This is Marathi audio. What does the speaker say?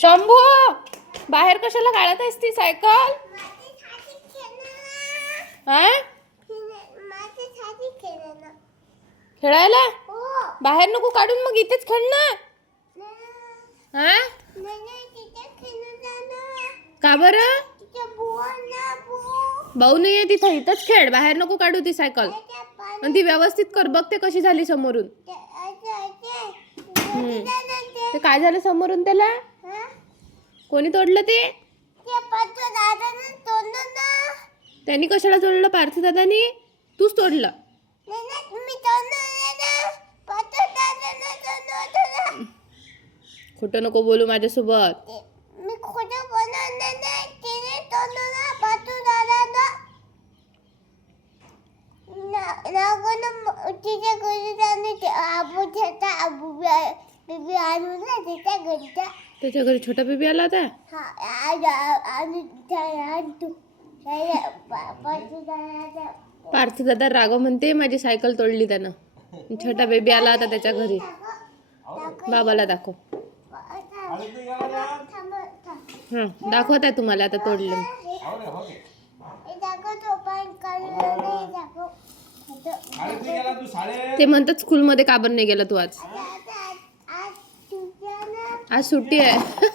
शंभू बाहेर कशाला काढत आहेस ती सायकल? हा खेळायला बाहेर नको काढून, मग इथेच खेळ ना. हा का बरं? भाऊ नाहीये तिथं, इथंच खेळ. बाहेर नको काढू ती सायकल. आणि ती व्यवस्थित कर, बघते कशी झाली समोरून. ते काय झालं समोरून त्याला? कोणी तोडलं ते? त्यांनी कशाला तोडलं? पार्थ दादानी? तूच तोडलं? खोटं नको बोलू माझ्यासोबत. त्याच्या घरी छोटा बेबी आला होता. पार्थ दादा राग म्हणते माझी सायकल तोडली त्यानं. छोटा बेबी आला होता त्याच्या घरी. बाबाला दाखव. दाखवत आहे तुम्हाला आता तोडलं. ते म्हणतात स्कूल मध्ये का बरं नाही गेला तू आज? आज सुट्टी आहे.